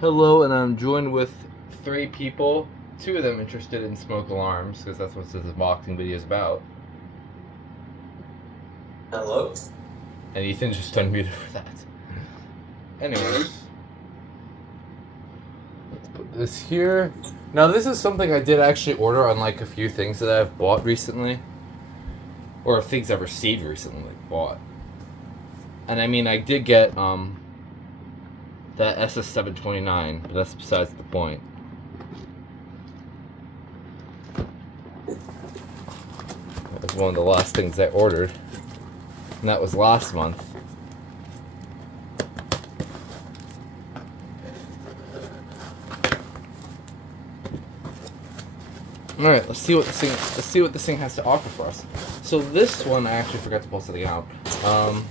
Hello, and I'm joined with 3 people. 2 of them interested in smoke alarms, because that's what this unboxing video is about. Hello? And Ethan's just unmuted for that. Anyways, let's put this here. Now, this is something I did actually order on like a few things that I've bought recently. Or things I've received recently, like bought. And I mean, I did get, that SS729, but that's besides the point. That was one of the last things I ordered, and that was last month. All right, let's see what this thing has to offer for us. So this one, I actually forgot to pull something out. All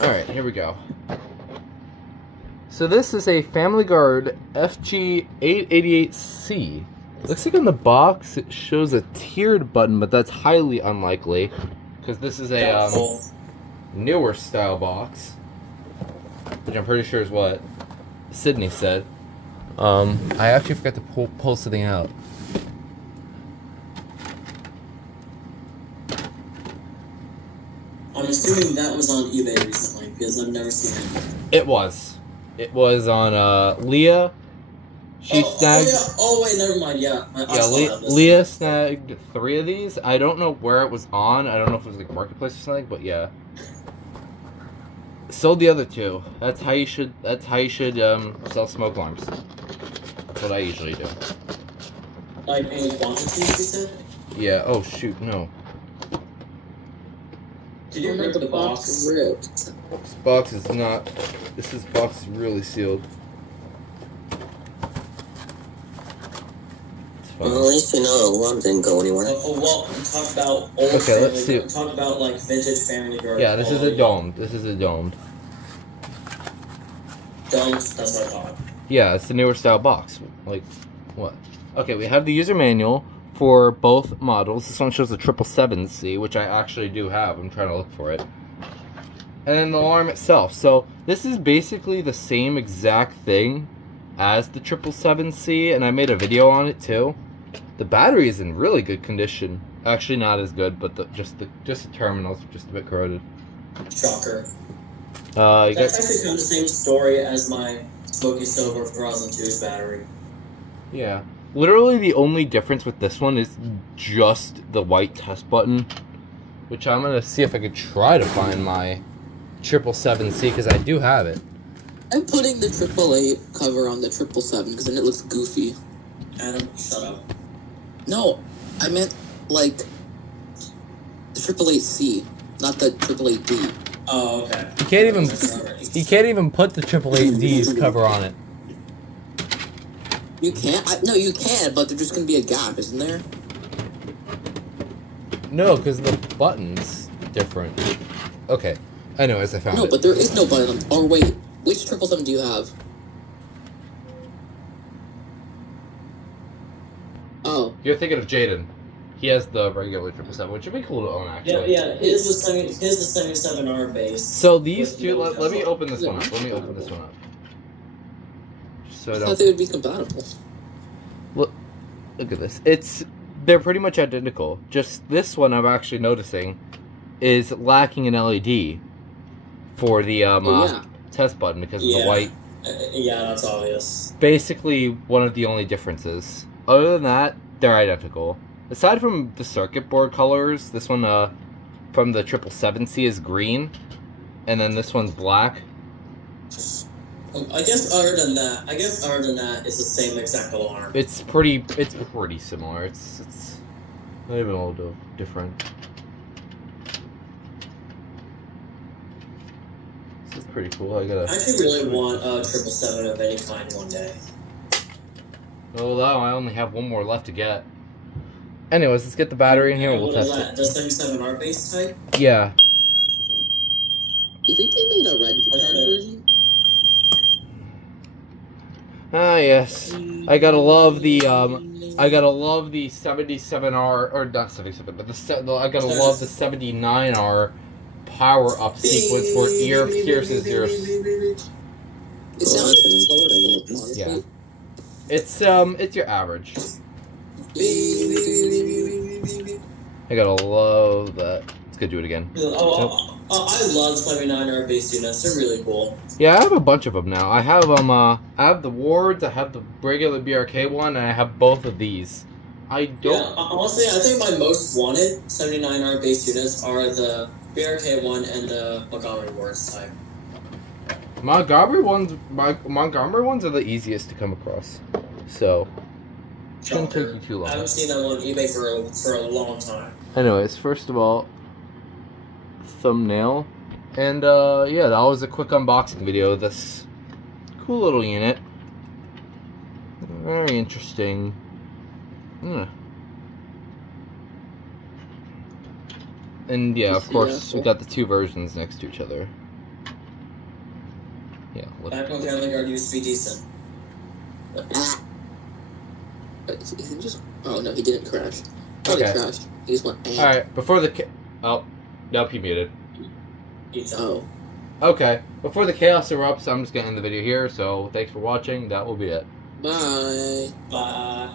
right, here we go. So this is a FamilyGard FG888C. Looks like on the box it shows a tiered button, but that's highly unlikely because this is a newer style box, which I'm pretty sure is what Sydney said. I actually forgot to pull something out. I'm assuming that was on eBay recently because I've never seen it. It was. It was on Leah. She snagged. Oh wait, never mind. Yeah, Leah snagged 3 of these. I don't know where it was on. I don't know if it was like Marketplace or something, but yeah. Sold the other 2. That's how you should. That's how you should sell smoke alarms. That's what I usually do. Like in quantity, you said? Yeah. Oh shoot, no. Did you rip the box? This box is not. This box is really sealed. Well, at least you know the alarm didn't go anywhere. Well, talk about old. Okay, let's see. Talk about like vintage FamilyGard. Yeah, this is a domed. This is a domed. Domed. That's what I thought. Yeah, it's the newer style box. Like, what? Okay, we have the user manual for both models. This one shows the 777C, which I actually do have. I'm trying to look for it. And then the alarm itself. So this is basically the same exact thing as the 777C, and I made a video on it too. The battery is in really good condition. Actually, not as good, but just the terminals are just a bit corroded. Shocker. That's actually kind of the same story as my Smoky Silver 2002's battery. Yeah. Literally the only difference with this one is just the white test button, which I'm going to see if I could try to find my 777C, because I do have it. I'm putting the 888 cover on the 777 because then it looks goofy. Adam, shut up. No, I meant like the 888C, not the 888D. Oh, okay. You can't even put the 888D's cover on it. You can't? No, you can, but there's just going to be a gap, isn't there? No, because the button's different. Okay. Anyways, I found it. No, but there is no button. Or wait, which 777 do you have? Oh. You're thinking of Jaden. He has the regular 777, which would be cool to own, actually. Yeah, here's the 77R base. So these two, let me open this one up. Let me open this one up. So I thought they would be compatible. Look at this. They're pretty much identical. Just this one I'm actually noticing is lacking an LED for the test button because of the white. Yeah, that's obvious. Basically one of the only differences. Other than that, they're identical. Aside from the circuit board colors, this one from the 777C is green, and then this one's black. I guess other than that, it's the same exact alarm. It's pretty similar. It's not even a little different. This is pretty cool. I actually really want a 777 of any kind one day. Although I only have one more left to get. Anyways, let's get the battery in here and we'll test it. The 77R base type? Yeah. You think they made a red version? Ah, yes. I gotta love the 77R, or not 77, but I gotta love the 79R power-up sequence where it ear pierces your... It sounds slower than honestly. Yeah. It's your average. I gotta love that. Let's go do it again. I love 79R base units. They're really cool. Yeah, I have a bunch of them now. I have I have the wards, I have the regular BRK one, and I have both of these. I don't. Yeah, honestly, I think my most wanted 79R base units are the BRK one and the Montgomery wards type. Montgomery ones are the easiest to come across. So shouldn't take you too long. I haven't seen them on eBay for a long time. Anyways, first of all, thumbnail, and yeah, that was a quick unboxing video of this cool little unit. Very interesting. And yeah, of course, we got the two versions next to each other. Yeah. Back when FamilyGard used to be decent. Oh no, he didn't crash. Oh, Okay. he crashed. He just went. All right. Before the oh, nope, he muted. Oh. Okay. Before the chaos erupts, I'm just gonna end the video here. So thanks for watching. That will be it. Bye. Bye.